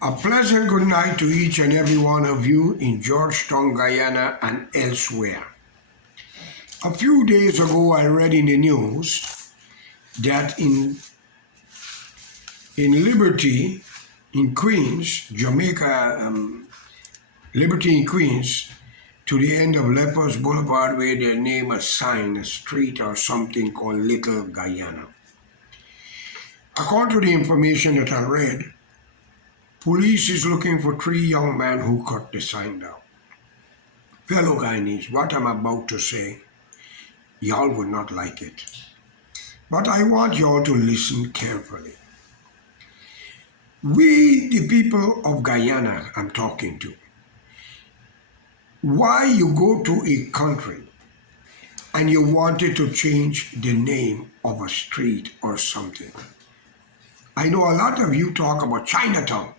A pleasant good night to each and every one of you in Georgetown, Guyana, and elsewhere. A few days ago, I read in the news that in Liberty, in Queens, Jamaica, Liberty in Queens, to the end of Lepers Boulevard, where they name a sign, a street, or something called Little Guyana. According to the information that I read, police is looking for three young men who cut the sign down. Fellow Guyanese, what I'm about to say, y'all would not like it. But I want y'all to listen carefully. We, the people of Guyana, I'm talking to, why you go to a country and you wanted to change the name of a street or something? I know a lot of you talk about Chinatown,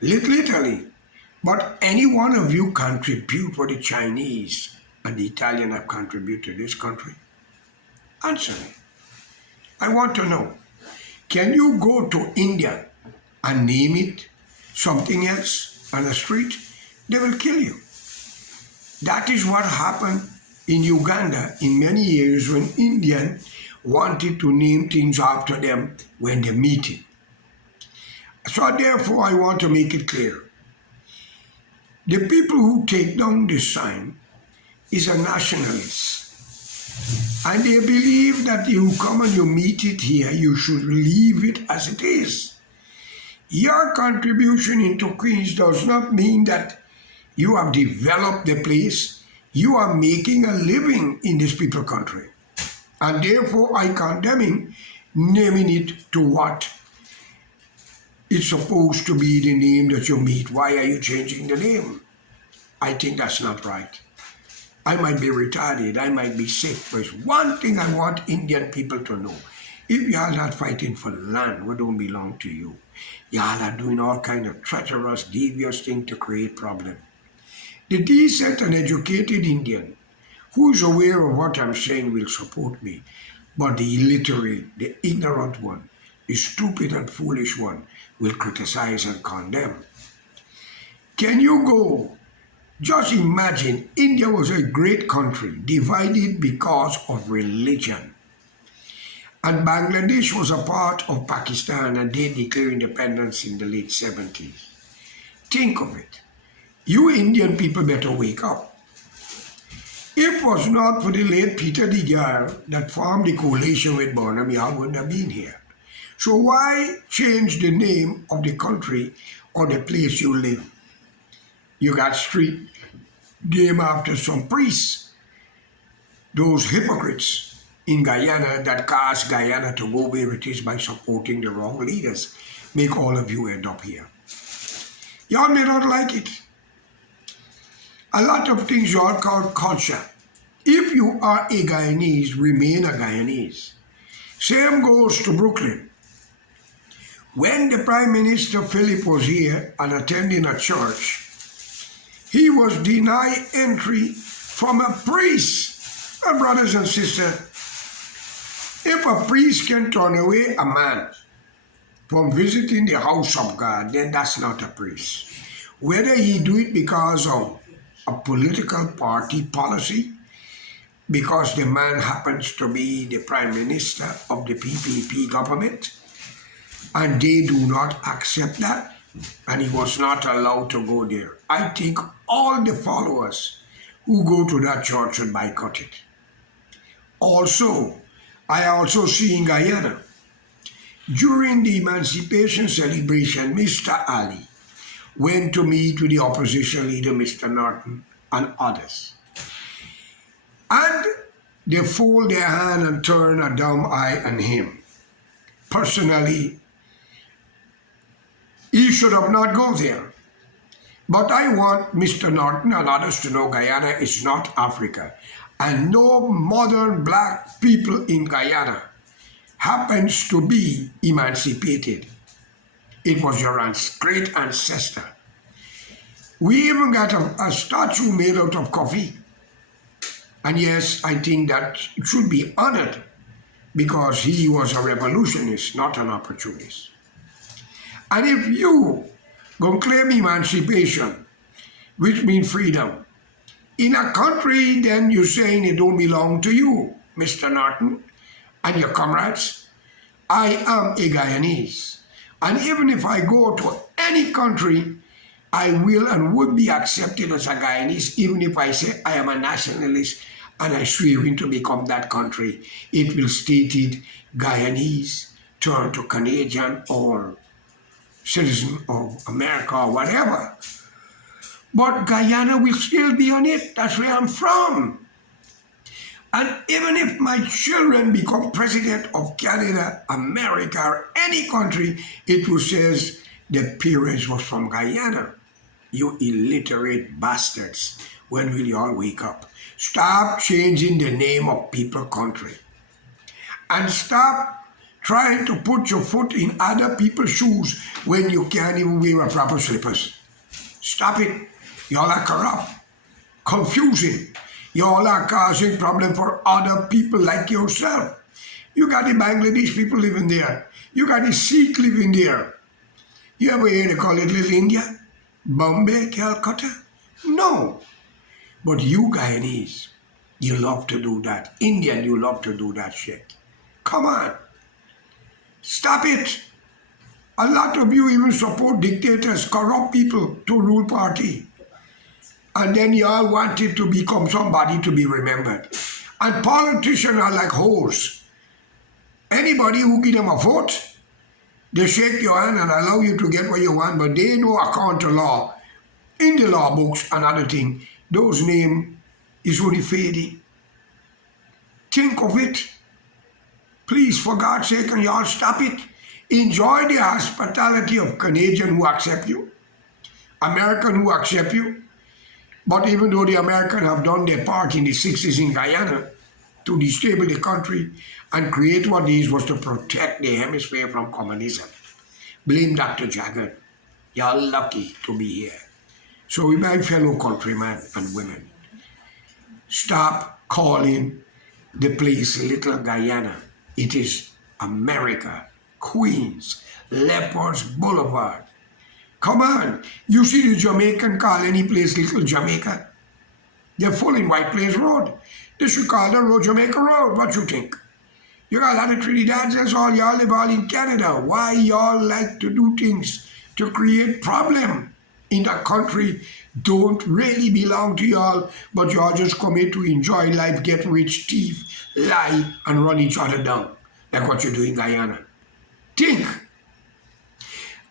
Little Italy, but any one of you contribute what the Chinese and the Italian have contributed to this country? Answer me. I want to know. Can you go to India and name it something else on a street? They will kill you. That is what happened in Uganda in many years when Indian wanted to name things after them when they meet. So therefore I want to make it clear. The people who take down this sign is a nationalist. And they believe that you come and you meet it here, you should leave it as it is. Your contribution into Queens does not mean that you have developed the place. You are making a living in this people country. And therefore I condemn him naming it to what it's supposed to be the name that you meet. Why are you changing the name? I think that's not right. I might be retarded, I might be sick, but it's one thing I want Indian people to know. If y'all not fighting for land what don't belong to you, y'all are doing all kind of treacherous, devious thing to create problem. The decent and educated Indian who is aware of what I'm saying will support me, but the illiterate, the ignorant one, the stupid and foolish one will criticize and condemn. Can you go? Just imagine, India was a great country, divided because of religion. And Bangladesh was a part of Pakistan and they declared independence in the late 70s. Think of it. You Indian people better wake up. If it was not for the late Peter Digar that formed the coalition with Barnum, y'all wouldn't have been here. So why change the name of the country or the place you live? You got street named after some priests, those hypocrites in Guyana that caused Guyana to go where it is by supporting the wrong leaders, make all of you end up here. Y'all may not like it. A lot of things you all call culture. If you are a Guyanese, remain a Guyanese. Same goes to Brooklyn. When the Prime Minister Philip was here and attending a church, he was denied entry from a priest. Well, brothers and sisters, if a priest can turn away a man from visiting the house of God, then that's not a priest. Whether he do it because of a political party policy, because the man happens to be the Prime Minister of the PPP government, and they do not accept that, and he was not allowed to go there. I think all the followers who go to that church should boycott it. Also, I also see in Guyana, during the emancipation celebration, Mr. Ali went to meet with the opposition leader, Mr. Norton, and others. And they fold their hand and turn a dumb eye on him. Personally, he should have not gone there. But I want Mr. Norton and others to know Guyana is not Africa. And no modern black people in Guyana happens to be emancipated. It was your great ancestor. We even got a statue made out of coffee. And yes, I think that it should be honored because he was a revolutionist, not an opportunist. And if you go claim emancipation, which means freedom, in a country, then you're saying it don't belong to you, Mr. Norton, and your comrades. I am a Guyanese. And even if I go to any country, I will and would be accepted as a Guyanese, even if I say I am a nationalist and I swear to become that country. It will state it Guyanese, turn to Canadian or citizen of America or whatever. But Guyana will still be on it. That's where I'm from. And even if my children become president of Canada, America, or any country, it will say the parents was from Guyana. You illiterate bastards. When will you all wake up? Stop changing the name of people country. And stop trying to put your foot in other people's shoes when you can't even wear a proper slippers. Stop it. Y'all are corrupt, confusing. Y'all are causing problem for other people like yourself. You got the Bangladesh people living there. You got the Sikh living there. You ever hear they call it Little India? Bombay, Calcutta? No. But you Guyanese, you love to do that. Indian, you love to do that shit. Come on. Stop it. A lot of you even support dictators, corrupt people to rule party. And then y'all wanted to become somebody to be remembered. And politicians are like whores. Anybody who give them a vote, they shake your hand and allow you to get what you want, but they know account to law. In the law books, another thing, those names is only fading. Think of it. Please, for God's sake, and y'all stop it. Enjoy the hospitality of Canadian who accept you, American who accept you. But even though the Americans have done their part in the 60s in Guyana to destabilize the country and create what this was to protect the hemisphere from communism, blame Dr. Jagan. You're lucky to be here. So my fellow countrymen and women, stop calling the place Little Guyana. It is America, Queens, Leopards Boulevard. Come on, you see the Jamaican call any place Little Jamaica? They're full in White Plains Road. They should call the road Jamaica Road. What you think? You got a lot of Trinidadians, that's all y'all live all in Canada. Why y'all like to do things to create problem in the country don't really belong to y'all, but y'all just come here to enjoy life, get rich, thief, lie, and run each other down. Like what you do in Guyana. Think.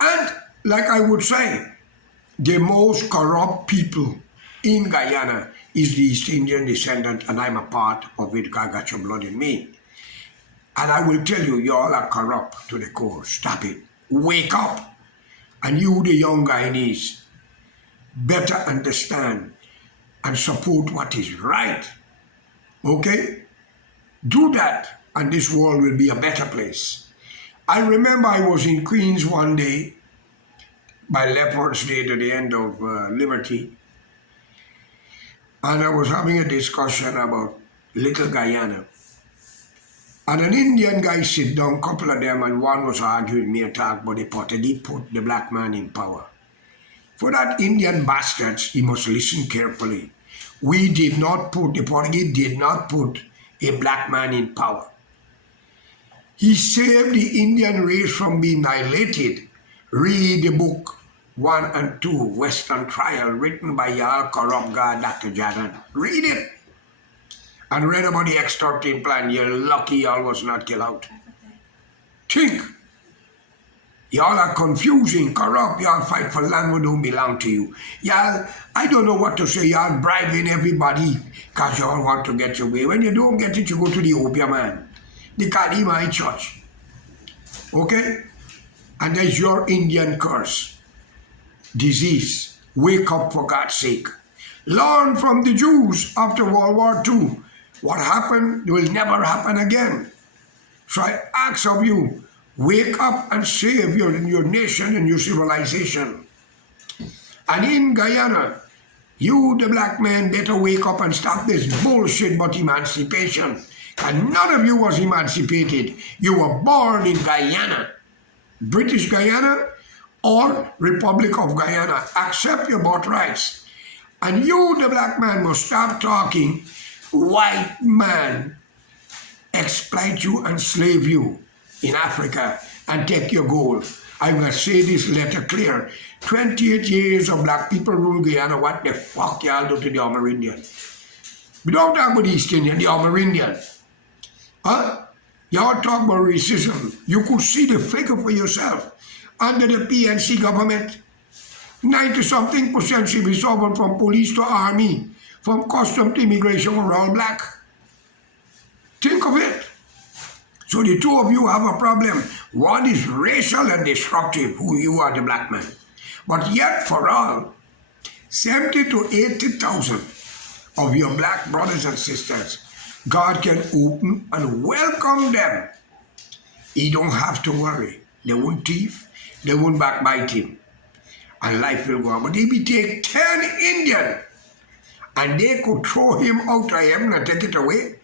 And like I would say, the most corrupt people in Guyana is the East Indian descendant, and I'm a part of it because I got your blood in me. And I will tell you, you all are corrupt to the core. Stop it. Wake up. And you, the young Guyanese, better understand and support what is right. Okay? Do that, and this world will be a better place. I remember I was in Queens one day, by Leopards Day to the end of Liberty, and I was having a discussion about Little Guyana. And an Indian guy sit down, a couple of them, and one was arguing me attack about the pot, and he put the black man in power. For that Indian bastards, he must listen carefully. We did not put, the Portuguese did not put a black man in power. He saved the Indian race from being annihilated. Read the book 1 and 2, Western Trial, written by y'all corrupt guy, Dr. Jagan. Read it. And read about the X-13 plan. You're lucky y'all was not killed out. Think. Y'all are confusing, corrupt. Y'all fight for land that don't belong to you. Y'all, I don't know what to say. Y'all bribing everybody because y'all want to get your way. When you don't get it, you go to the opium man. The Kalima church. Okay? And there's your Indian curse. Disease. Wake up for God's sake. Learn from the Jews after World War II. What happened will never happen again. So I ask of you, wake up and save your nation and your civilization. And in Guyana, you, the black man, better wake up and stop this bullshit about emancipation. And none of you was emancipated. You were born in Guyana. British Guyana, or Republic of Guyana. Accept your birthrights. And you, the black man, must stop talking. White man exploit you and slave you in Africa and take your gold. I'm going to say this letter clear. 28 years of black people rule Guyana. What the fuck y'all do to the Amerindian? We don't talk about East Indian, the Amerindian. Huh? Y'all talk about racism. You could see the figure for yourself. Under the PNC government, 90-something% civil servant from police to army, from custom to immigration were all black. Think of it. So the two of you have a problem. One is racial and destructive, who you are, the black man. But yet for all, 70 to 80,000 of your black brothers and sisters, God can open and welcome them. He don't have to worry. They won't thief, they won't backbite him. And life will go on. But if he take 10 Indian and they could throw him out of heaven and take it away,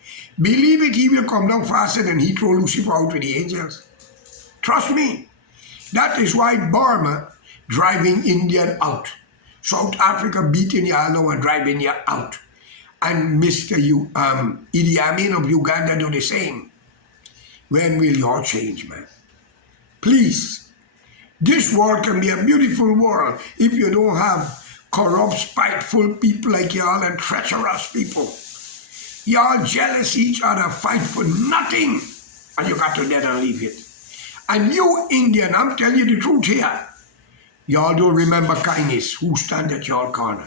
believe it, he will come down faster than he threw Lucifer out with the angels. Trust me. That is why Burma driving Indian out. South Africa beating you now and driving you out. And Mr. Idi Amin of Uganda do the same. When will y'all change, man? Please. This world can be a beautiful world if you don't have corrupt, spiteful people like y'all and treacherous people. Y'all jealous each other, fight for nothing, and you got to let and leave it. And you Indian, I'm telling you the truth here, y'all don't remember kindness, who stand at your corner.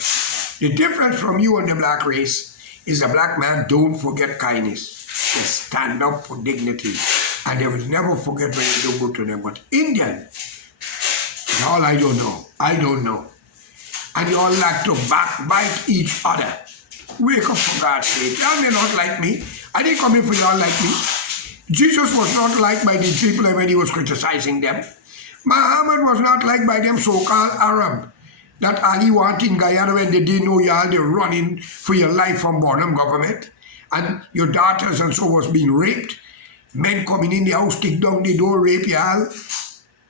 The difference from you and the black race is the black man don't forget kindness. They stand up for dignity, and they will never forget when you do good to them. But Indian, y'all, I don't know. I don't know. And y'all like to backbite each other. Wake up for God's sake. Y'all may not like me. I didn't come here for y'all like me. Jesus was not liked by the people when he was criticizing them. Muhammad was not liked by them so-called Arab that Ali want in Guyana when they didn't know y'all, they're running for your life from Bonham government. And your daughters and so was being raped. Men coming in the house, kick down the door, rape y'all,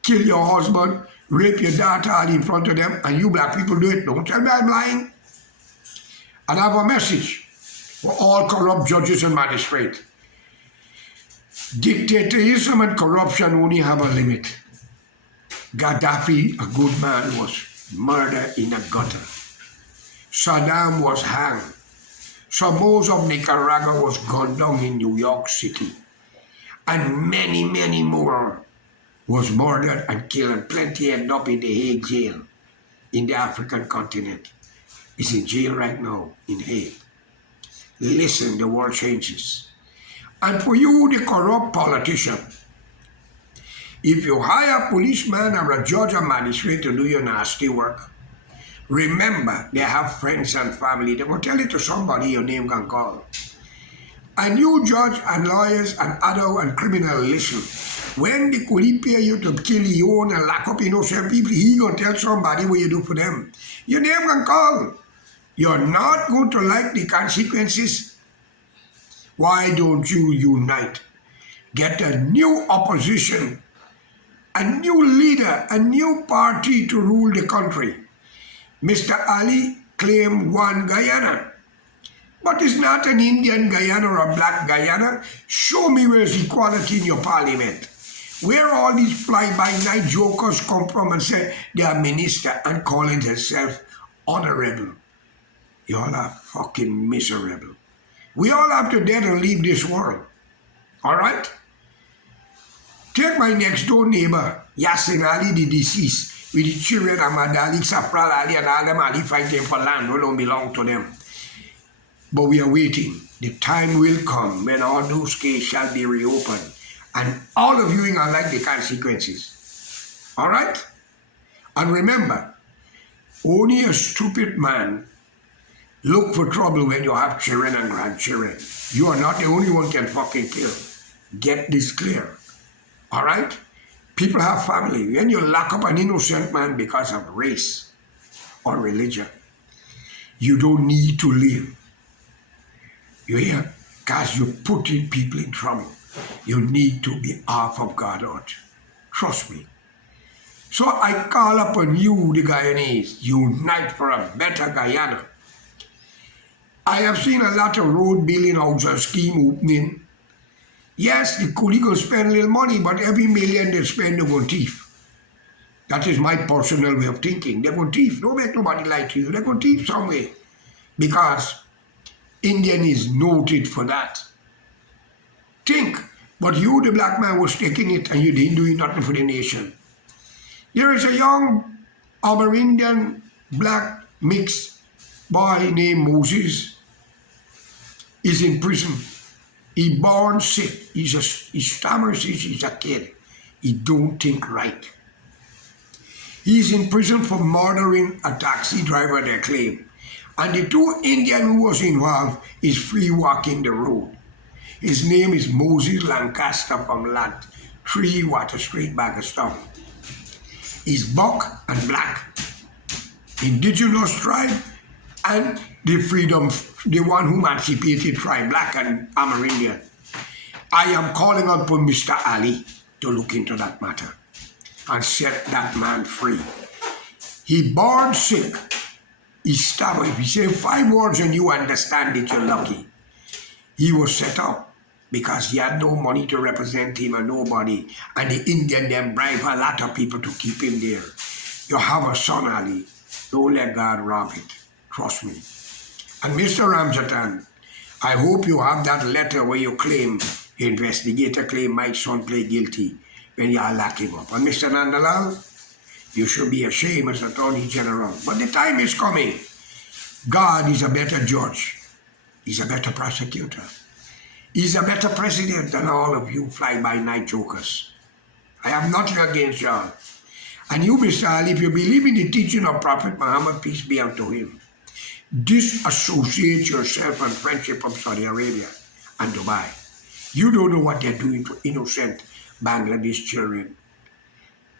kill your husband, rape your daughter all in front of them, and you black people do it. Don't tell me I'm lying. And I have a message for all corrupt judges and magistrates. Dictatorism and corruption only have a limit. Gaddafi, a good man, was murdered in a gutter. Saddam was hanged. Somoza of Nicaragua was gunned down in New York City. And many, many more was murdered and killed, and plenty end up in the Hague jail in the African continent. He's in jail right now in Hague. Listen, the world changes. And for you, the corrupt politician, if you hire a policeman or a judge or magistrate to do your nasty work, remember they have friends and family. They will tell it to somebody your name can call. And you judge and lawyers and other and criminal, listen. When the police pay you to kill your own and lock up innocent people, he gonna tell somebody what you do for them. Your name can call. You're not going to like the consequences. Why don't you unite? Get a new opposition, a new leader, a new party to rule the country. Mr. Ali claimed one Guyana. But it's not an Indian Guyana or a black Guyana. Show me where's equality in your parliament. Where all these fly-by-night jokers come from and say they are minister and calling themselves honorable. You all are fucking miserable. We all have to dead and leave this world. All right? Take my next door neighbor, Yasin Ali, the deceased, with the children, Ahmad Ali, Safral Ali, and all them Ali fighting for land who don't belong to them. But we are waiting. The time will come when all those cases shall be reopened. And all of you ain't gonna like the consequences. All right? And remember, only a stupid man look for trouble when you have children and grandchildren. You are not the only one can fucking kill. Get this clear. All right? People have family. When you lock up an innocent man because of race or religion, you don't need to live. You hear? Because you're putting people in trouble. You need to be off of God out. Trust me. So I call upon you, the Guyanese, unite for a better Guyana. I have seen a lot of road building houses scheme opening. Yes, the coolie go spend a little money, but every million they spend, they go thief. That is my personal way of thinking. They're going to thief. Don't make nobody lie to you. They're going to thief somewhere. Because Indian is noted for that. Think, but you, the black man, was taking it and you didn't do nothing for the nation. There is a young Amerindian black mixed boy named Moses. He's in prison. He born sick. He stammers, he's a kid. He don't think right. He's in prison for murdering a taxi driver, they claim. And the two Indian who was involved is free walking the road. His name is Moses Lancaster from Lat 3 Water Street, Pakistan. He's buck and black, indigenous tribe, and the one who emancipated tribe, black and Amerindian. I am calling upon Mr. Ali to look into that matter and set that man free. He born sick. He stammered. If he said 5 words and you understand it, you're lucky. He was set up because he had no money to represent him and nobody. And the Indian then bribed a lot of people to keep him there. You have a son, Ali. Don't let God rob it. Trust me. And Mr. Ramjatan, I hope you have that letter where you claim, the investigator claim my son pled guilty when you are locking up. And Mr. Nandalal, you should be ashamed as Attorney General. But the time is coming. God is a better judge. He's a better prosecutor. He's a better president than all of you fly-by-night jokers. I have nothing against y'all. And you, Mr. Ali, if you believe in the teaching of Prophet Muhammad, peace be unto him, disassociate yourself and friendship from Saudi Arabia and Dubai. You don't know what they're doing to innocent Bangladesh children,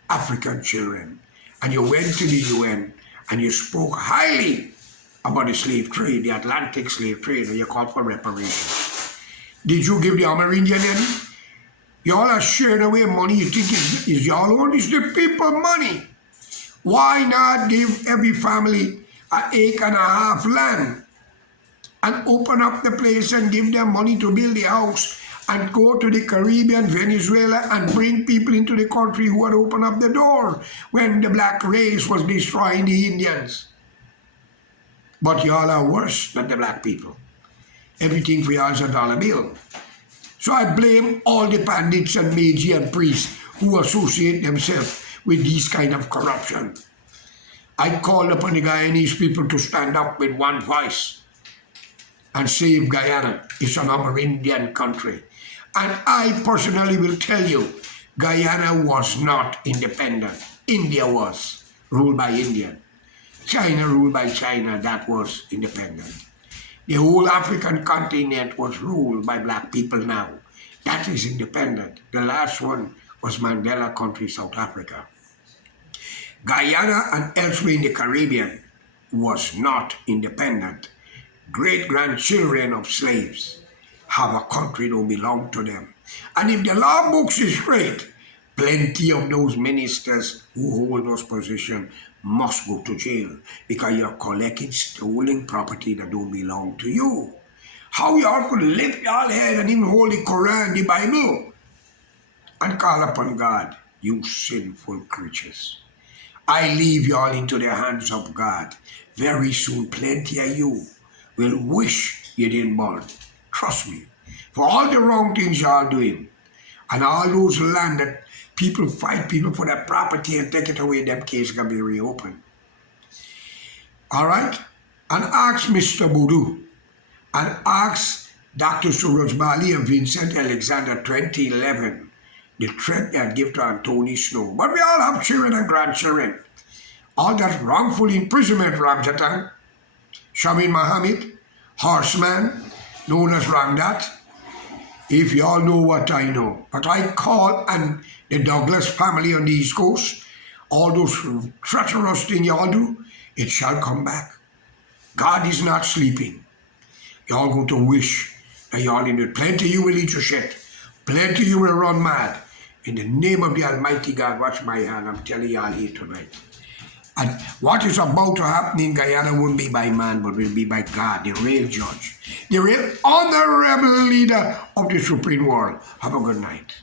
African children. And you went to the UN and you spoke highly about the slave trade, the Atlantic slave trade, and you called for reparations. Did you give the Amerindian any? Y'all are sharing away money you think is y'all own. It's the people money. Why not give every family an acre and a half land and open up the place and give them money to build the house and go to the Caribbean, Venezuela, and bring people into the country who had opened up the door when the black race was destroying the Indians? But y'all are worse than the black people. Everything for y'all is a dollar bill. So I blame all the bandits and magi and priests who associate themselves with this kind of corruption. I call upon the Guyanese people to stand up with one voice and save Guyana. It's an Amerindian country. And I personally will tell you, Guyana was not independent. India was ruled by India. China ruled by China, that was independent. The whole African continent was ruled by black people now. That is independent. The last one was Mandela country, South Africa. Guyana and elsewhere in the Caribbean was not independent. Great-grandchildren of slaves have a country that belong to them. And if the law books is straight, plenty of those ministers who hold those positions must go to jail because you're collecting stolen property that don't belong to you. How y'all could lift y'all head and even hold the Quran, the Bible, and call upon God, you sinful creatures. I leave y'all into the hands of God. Very soon, plenty of you will wish you didn't born. Trust me. For all the wrong things y'all doing, and all those land that people fight people for their property and take it away, them cases can be reopened. All right? And ask Mr. Boodoo, and ask Dr. Suraj Bali and Vincent Alexander 2011, the threat they had given to Anthony Snow. But we all have children and grandchildren. All that wrongful imprisonment, Ramjatan, Shamin Mohammed, horseman, known as Ramdat, if you all know what I know. But I call on the Douglas family on the East Coast, all those treacherous things y'all do, it shall come back. God is not sleeping. Y'all going to wish that y'all in it. Plenty you will eat your shit. Plenty you will run mad. In the name of the Almighty God, watch my hand. I'm telling y'all here tonight. And what is about to happen in Guyana won't be by man, but will be by God, the real judge, the real honorable leader of the supreme world. Have a good night.